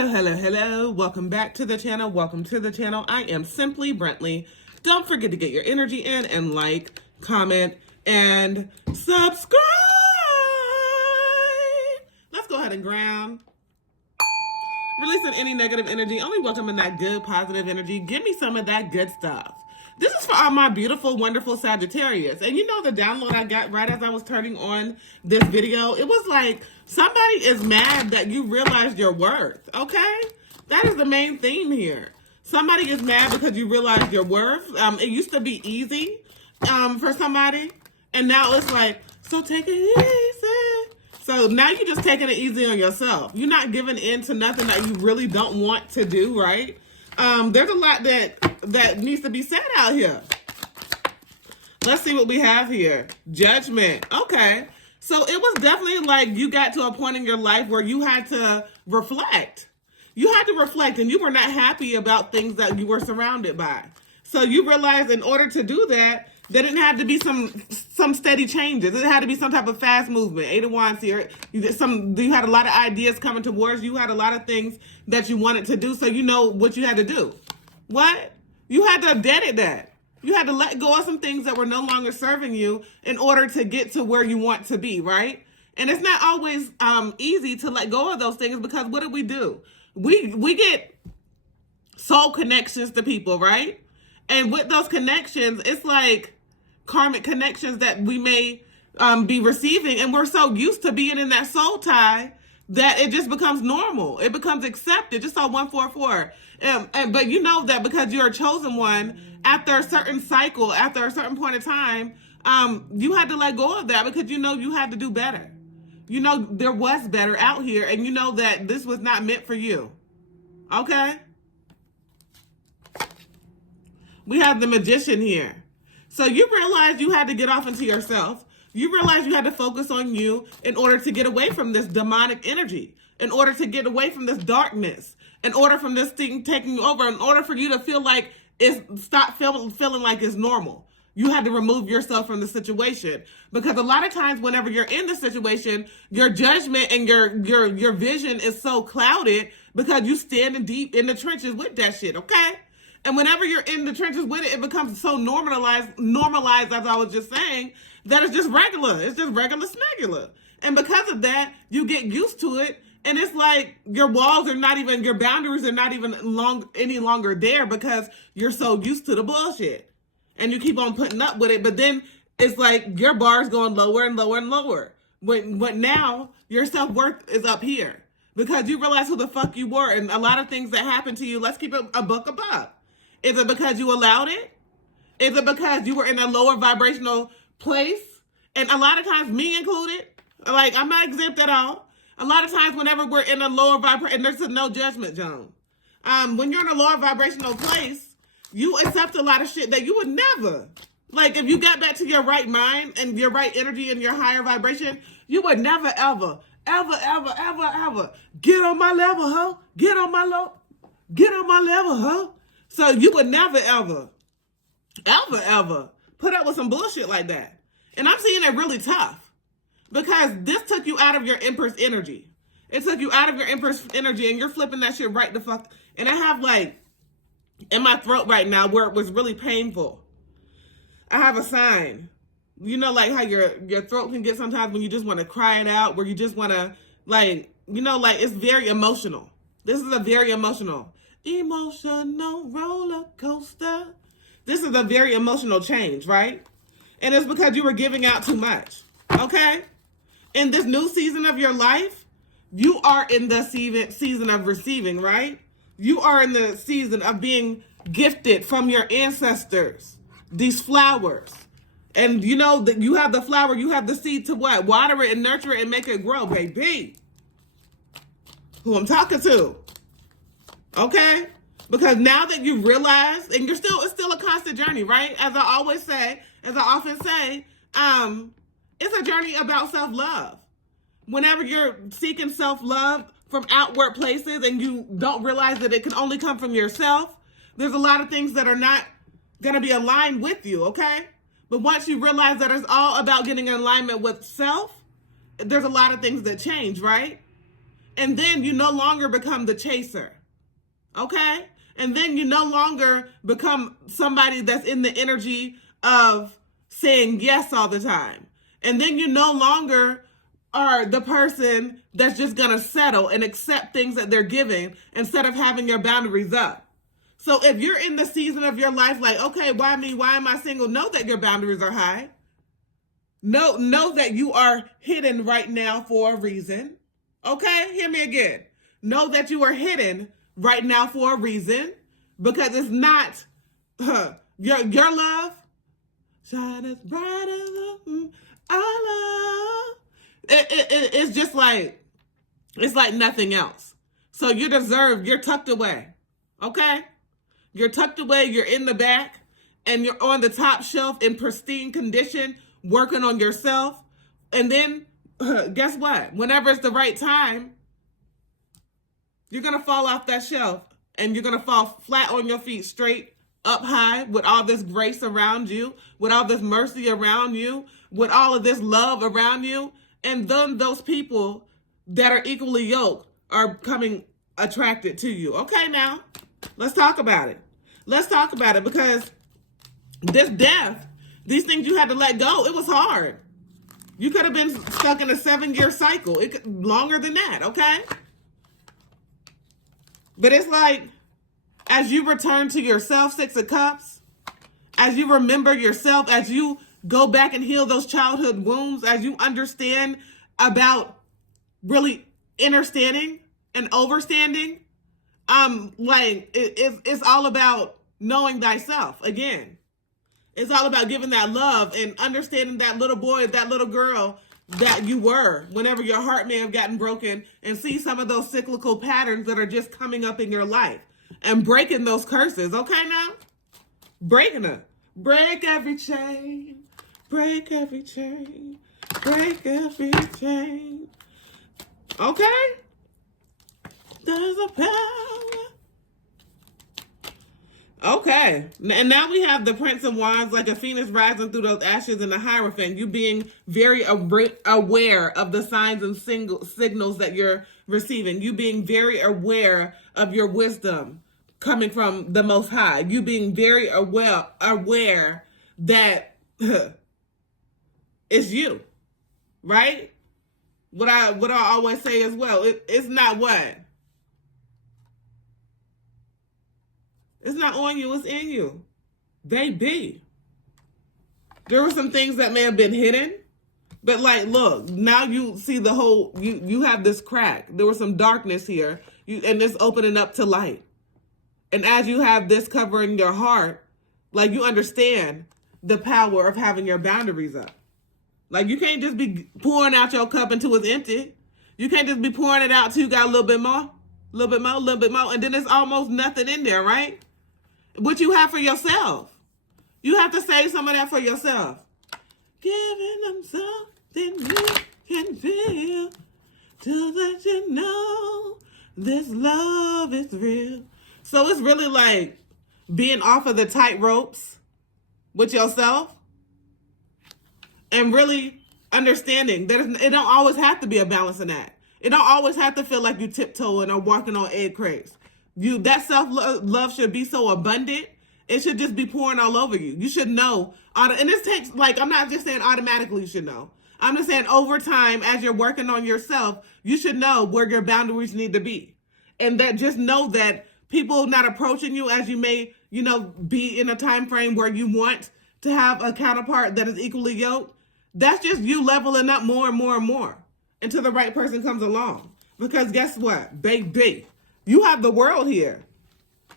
Hello. Welcome back to the channel. Welcome to the channel. I am Simply Brentley. Don't forget to get your energy in and like, comment, and subscribe. Let's go ahead and ground. Releasing any negative energy, only welcoming that good, positive energy. Give me some of that good stuff. This is for all my beautiful, wonderful Sagittarius. And you know the download I got right as I was turning on this video? It was like, somebody is mad that you realized your worth, okay? That is the main theme here. Somebody is mad because you realized your worth. It used to be easy for somebody. And now it's like, so take it easy. So now you're just taking it easy on yourself. You're not giving in to nothing that you really don't want to do, right? There's a lot that needs to be said out here. Let's see what we have here. Judgment. Okay. So it was definitely like you got to a point in your life where you had to reflect. You had to reflect and you were not happy about things that you were surrounded by. So you realized in order to do that, there didn't have to be some steady changes. It had to be some type of fast movement. 8 of Wands here. You had a lot of ideas coming towards you. You had a lot of things that you wanted to do, so you know what you had to do. What? You had to edit that. You had to let go of some things that were no longer serving you in order to get to where you want to be, right? And it's not always easy to let go of those things because what do? We get soul connections to people, right? And with those connections, it's like karmic connections that we may be receiving, and we're so used to being in that soul tie that it just becomes normal. It becomes accepted. Just saw 144. But you know that because you're a chosen one, after a certain cycle, after a certain point of time, you had to let go of that because you know you had to do better. You know there was better out here, and you know that this was not meant for you. Okay? We have the Magician here. So you realize you had to get off into yourself. You realize you had to focus on you in order to get away from this demonic energy, in order to get away from this darkness, in order from this thing taking you over, in order for you to feel like stop feeling like it's normal. You had to remove yourself from the situation because a lot of times whenever you're in the situation, your judgment and your vision is so clouded because you standing deep in the trenches with that shit, okay? And whenever you're in the trenches with it, it becomes so normalized, as I was just saying, that it's just regular. It's just regular smegular. And because of that, you get used to it. And it's like your walls are not even, your boundaries are not even any longer there because you're so used to the bullshit. And you keep on putting up with it. But then it's like your bar's going lower and lower and lower. When now your self-worth is up here because you realize who the fuck you were. And a lot of things that happened to you, let's keep it a buck. Is it because you allowed it? Is it because you were in a lower vibrational place? And a lot of times, me included, like I'm not exempt at all. A lot of times whenever we're in a lower vibration, and there's a no judgment zone. When you're in a lower vibrational place, you accept a lot of shit that you would never. Like if you got back to your right mind and your right energy and your higher vibration, you would never, ever get on my level, huh? Get on my level, huh? So you would never, ever put up with some bullshit like that. And I'm seeing it really tough because this took you out of your Empress energy. It took you out of your Empress energy and you're flipping that shit right the fuck. And I have like in my throat right now where it was really painful. I have a sign. You know, like how your throat can get sometimes when you just want to cry it out, where you just want to like, you know, like it's very emotional. This is a very emotional roller coaster. This is a very emotional change, right? And it's because you were giving out too much, okay? In this new season of your life, you are in the season of receiving, right? You are in the season of being gifted from your ancestors, these flowers. And you know that you have the flower, you have the seed to what? Water it and nurture it and make it grow, baby. Who I'm talking to. Okay? Because now that you realize, and it's still a constant journey, right? As I often say, it's a journey about self-love. Whenever you're seeking self-love from outward places and you don't realize that it can only come from yourself, there's a lot of things that are not going to be aligned with you, okay? But once you realize that it's all about getting in alignment with self, there's a lot of things that change, right? And then you no longer become the chaser. Okay? And then you no longer become somebody that's in the energy of saying yes all the time. And then you no longer are the person that's just going to settle and accept things that they're giving instead of having your boundaries up. So if you're in the season of your life like, okay, why me? Why am I single? Know that your boundaries are high. Know that you are hidden right now for a reason. Okay? Hear me again. Know that you are hidden right now for a reason, because it's not your love shine as bright as our love. It's just like, it's like nothing else. So you deserve, you're tucked away. Okay? You're tucked away, you're in the back, and you're on the top shelf in pristine condition, working on yourself. And then, guess what? Whenever it's the right time, you're going to fall off that shelf and you're going to fall flat on your feet, straight up high, with all this grace around you, with all this mercy around you, with all of this love around you. And then those people that are equally yoked are coming attracted to you. Okay, now, let's talk about it. Let's talk about it, because this death, these things you had to let go, it was hard. You could have been stuck in a 7-year cycle. It could, longer than that, okay? But it's like, as you return to yourself, 6 of Cups, as you remember yourself, as you go back and heal those childhood wounds, as you understand about really understanding and overstanding, it's all about knowing thyself again. It's all about giving that love and understanding that little boy, that little girl that you were whenever your heart may have gotten broken, and see some of those cyclical patterns that are just coming up in your life and breaking those curses. Okay, now? Breaking them. Break every chain. Break every chain. Break every chain. Okay? There's a power. Okay. And now we have the Prince of Wands, like a phoenix rising through those ashes, and the Hierophant. You being very aware of the signs and signals that you're receiving. You being very aware of your wisdom coming from the Most High. You being very aware that it's you. Right? What I always say as well, it's not what? It's not on you, it's in you. Babbbyyy. There were some things that may have been hidden, but like, look, now you see the whole, you have this crack. There was some darkness here, and it's opening up to light. And as you have this covering your heart, like, you understand the power of having your boundaries up. Like, you can't just be pouring out your cup until it's empty. You can't just be pouring it out till you got a little bit more, a little bit more, a little bit more, and then there's almost nothing in there, right? What you have for yourself. You have to save some of that for yourself. Giving them something you can feel to let you know this love is real. So it's really like being off of the tight ropes with yourself and really understanding that it don't always have to be a balancing act. It don't always have to feel like you tiptoeing or walking on egg crepes. That self-love should be so abundant, it should just be pouring all over you. You should know. And this takes, like, I'm not just saying automatically you should know. I'm just saying over time, as you're working on yourself, you should know where your boundaries need to be. And that, just know that people not approaching you as you may, be in a time frame where you want to have a counterpart that is equally yoked. That's just you leveling up more and more and more until the right person comes along. Because guess what? Babbbyyy. You have the world here.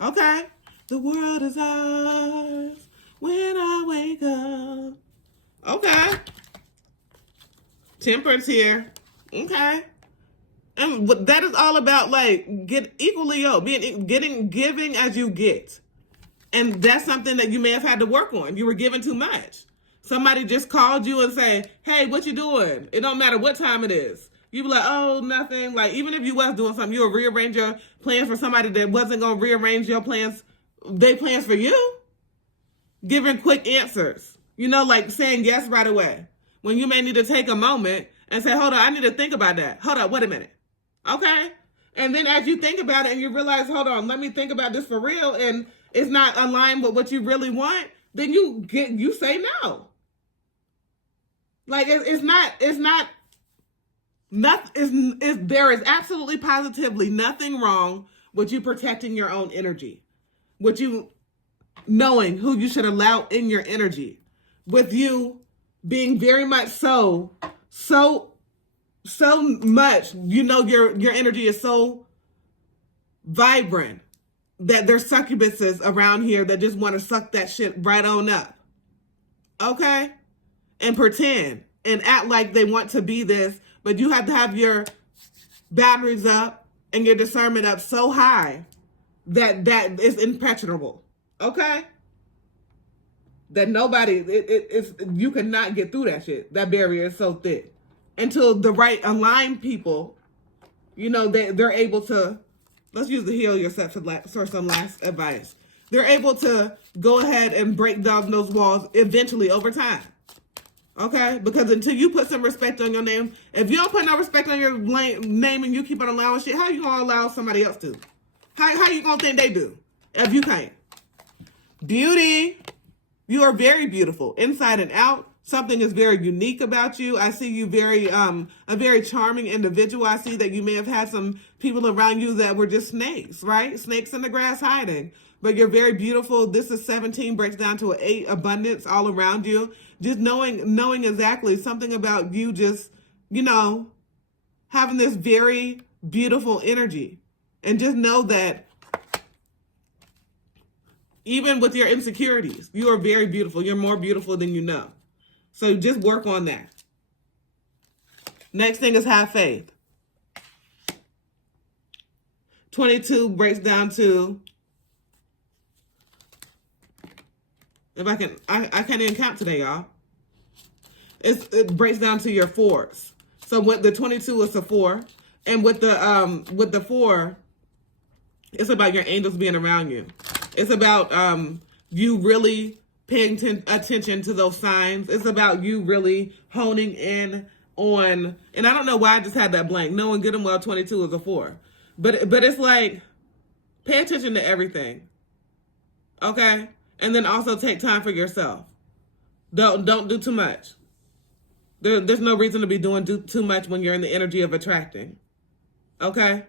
Okay? The world is ours when I wake up. Okay. Temperance here. Okay. And that is all about, like, get equally yoked, giving as you get. And that's something that you may have had to work on. You were giving too much. Somebody just called you and say, hey, what you doing? It don't matter what time it is. You be like, oh, nothing. Like, even if you was doing something, you would rearrange your plans for somebody that wasn't going to rearrange your plans, their plans for you. Giving quick answers. Like saying yes right away. When you may need to take a moment and say, hold on, I need to think about that. Hold on, wait a minute. Okay? And then as you think about it and you realize, hold on, let me think about this for real, and it's not aligned with what you really want, then you say no. Like there is absolutely positively nothing wrong with you protecting your own energy, with you knowing who you should allow in your energy, with you being very much so much, your energy is so vibrant that there's succubuses around here that just want to suck that shit right on up. Okay? And pretend and act like they want to be this, but you have to have your batteries up and your discernment up so high that is impenetrable. Okay? That you cannot get through that shit. That barrier is so thick. Until the right aligned people, they're able to, let's use the heal yourself for some last advice. They're able to go ahead and break down those walls eventually over time. Okay? Because until you put some respect on your name, if you don't put no respect on your name and you keep on allowing shit, how you gonna allow somebody else to? How you gonna think they do if you can't? Beauty. You are very beautiful inside and out. Something is very unique about you. I see you a very charming individual. I see that you may have had some people around you that were just snakes, right? Snakes in the grass hiding. But you're very beautiful. This is 17, breaks down to an 8, abundance all around you. Just knowing exactly something about you, just, having this very beautiful energy. And just know that even with your insecurities, you are very beautiful. You're more beautiful than you know. So just work on that. Next thing is have faith. 22 breaks down to, I can't even count today, y'all. It breaks down to your 4s. So with the 22 is a 4, and with the 4, it's about your angels being around you. It's about you really paying attention to those signs. It's about you really honing in on, and I don't know why I just had that blank, knowing good and well 22 is a 4. But it's like, pay attention to everything. Okay? And then also take time for yourself. Don't do too much. There's no reason to be doing too much when you're in the energy of attracting. Okay?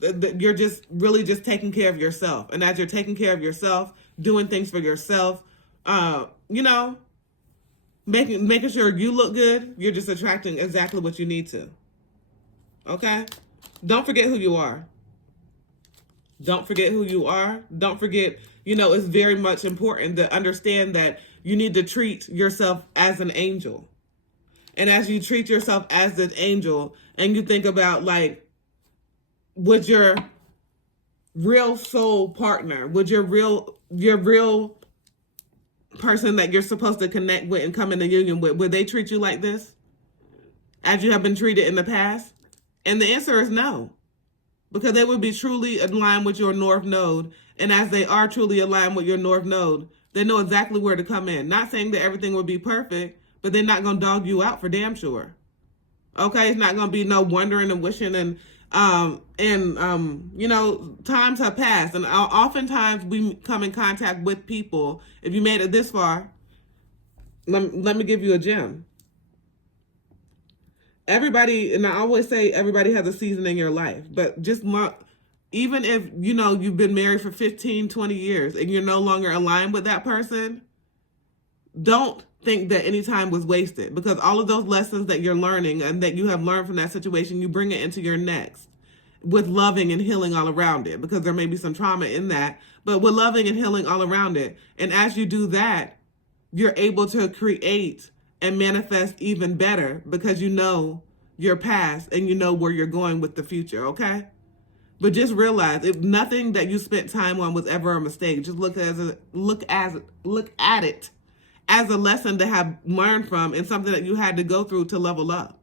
You're just really just taking care of yourself. And as you're taking care of yourself, doing things for yourself, making sure you look good, you're just attracting exactly what you need to. Okay? Don't forget who you are. Don't forget who you are. Don't forget, it's very much important to understand that you need to treat yourself as an angel. And as you treat yourself as an angel, and you think about, like, with your real soul partner, with your real person that you're supposed to connect with and come into union with, would they treat you like this as you have been treated in the past? And the answer is no, because they would be truly aligned with your North Node. And as they are truly aligned with your North Node, they know exactly where to come in. Not saying that everything would be perfect, but they're not going to dog you out for damn sure. Okay? It's not going to be no wondering and wishing and times have passed, and oftentimes we come in contact with people. If you made it this far, let me give you a gem. Everybody, and I always say everybody has a season in your life, but even if, you've been married for 15, 20 years and you're no longer aligned with that person, don't think that any time was wasted, because all of those lessons that you're learning and that you have learned from that situation, you bring it into your next with loving and healing all around it, because there may be some trauma in that, but with loving and healing all around it. And as you do that, you're able to create and manifest even better, because you know your past and you know where you're going with the future. Okay? But just realize, if nothing that you spent time on was ever a mistake, just look at it as a lesson to have learned from, and something that you had to go through to level up.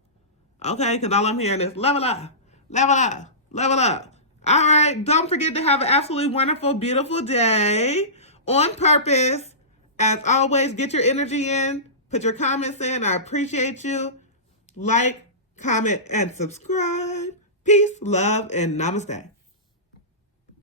Okay? Because all I'm hearing is level up, level up, level up. All right. Don't forget to have an absolutely wonderful, beautiful day on purpose. As always, get your energy in. Put your comments in. I appreciate you. Like, comment, and subscribe. Peace, love, and namaste.